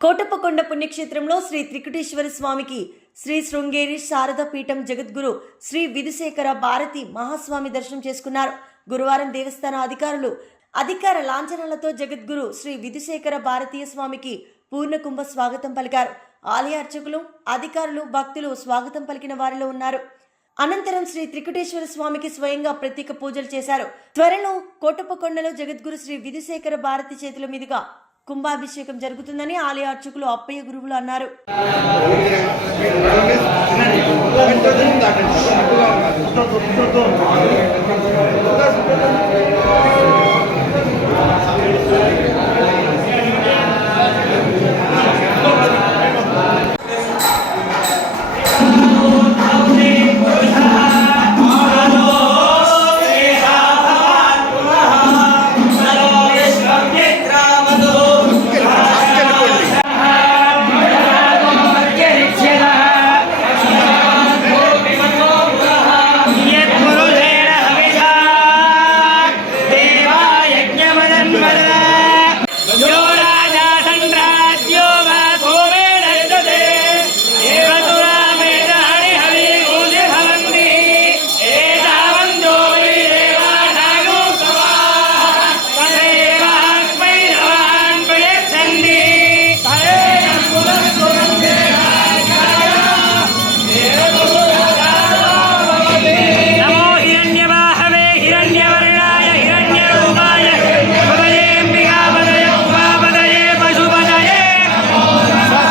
కోటప్పకొండ పుణ్యక్షేత్రంలో శ్రీ త్రికుటేశ్వర స్వామికి శ్రీ శృంగేరి శారదా పీఠం జగద్గురు శ్రీ విధుశేఖర భారతి మహాస్వామి దర్శనం చేసుకున్నారు. గురువారం దేవస్థాన అధికార లాంఛనాలతో జగద్గురు శ్రీ విధుశేఖర భారతీయ స్వామికి పూర్ణకుంభ స్వాగతం పలికారు. ఆలయ అర్చకులు, అధికారులు, భక్తులు స్వాగతం పలికిన వారిలో ఉన్నారు. అనంతరం శ్రీ త్రికుటేశ్వర స్వామికి స్వయంగా ప్రత్యేక పూజలు చేశారు. త్వరలో కోటప్పకొండలో జగద్గురు శ్రీ విధుశేఖర భారతి చేతుల మీదుగా కుంభాభిషేకం జరుగుతుందని ఆలయ అర్చకులు అప్పయ్య గురువులు అన్నారు.